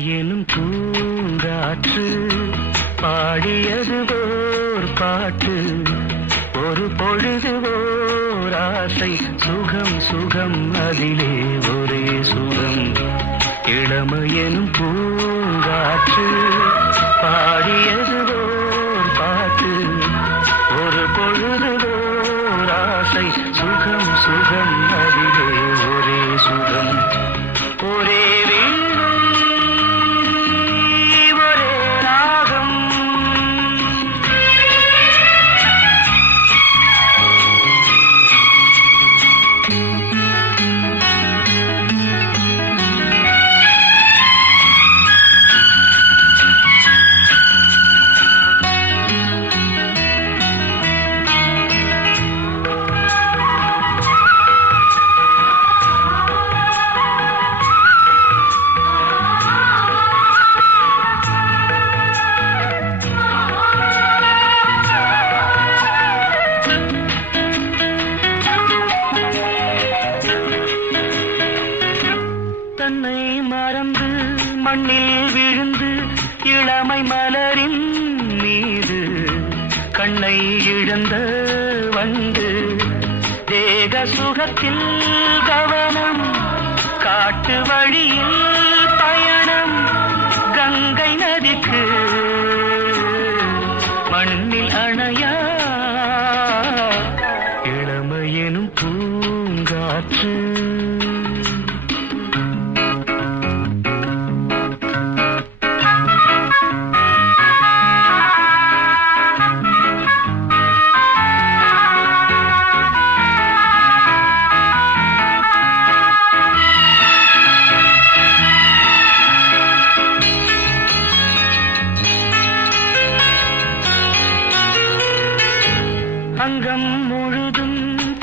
எனும் பூங்காற்று பாடியது ஓர் பாட்டு. ஒரு பொழுது ஓர் ஆசை சுகம் சுகம் அதிலே ஒரே சுகம். இளமையனும் மண்ணில் விழுந்து இளமை மலரின் மீது கண்ணை இழந்த வந்து தேக சுகத்தில் கவனம் காட்டு வழியில் பயணம் கங்கை நதிக்கு மண்ணில் அணையா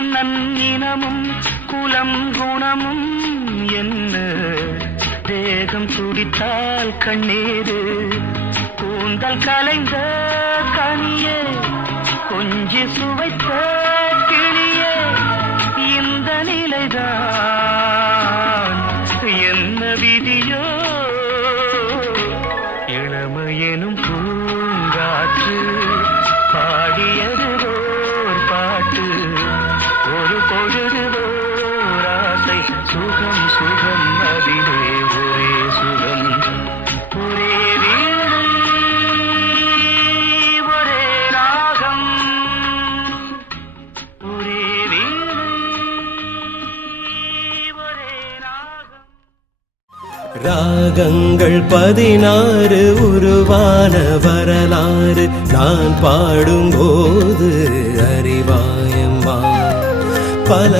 மன்னன் இனமும் குலம் குணமும் என்ன? தேகம் துடித்தால் கண்ணீரு கூந்தல் கலைந்த கனியே கொஞ்சி சுவைத்த கிளியே இந்த நிலைதான். ராகங்கள் பதினாறு உருவான வரலாறு நான் பாடும்போது அறிவாயம்மா. பல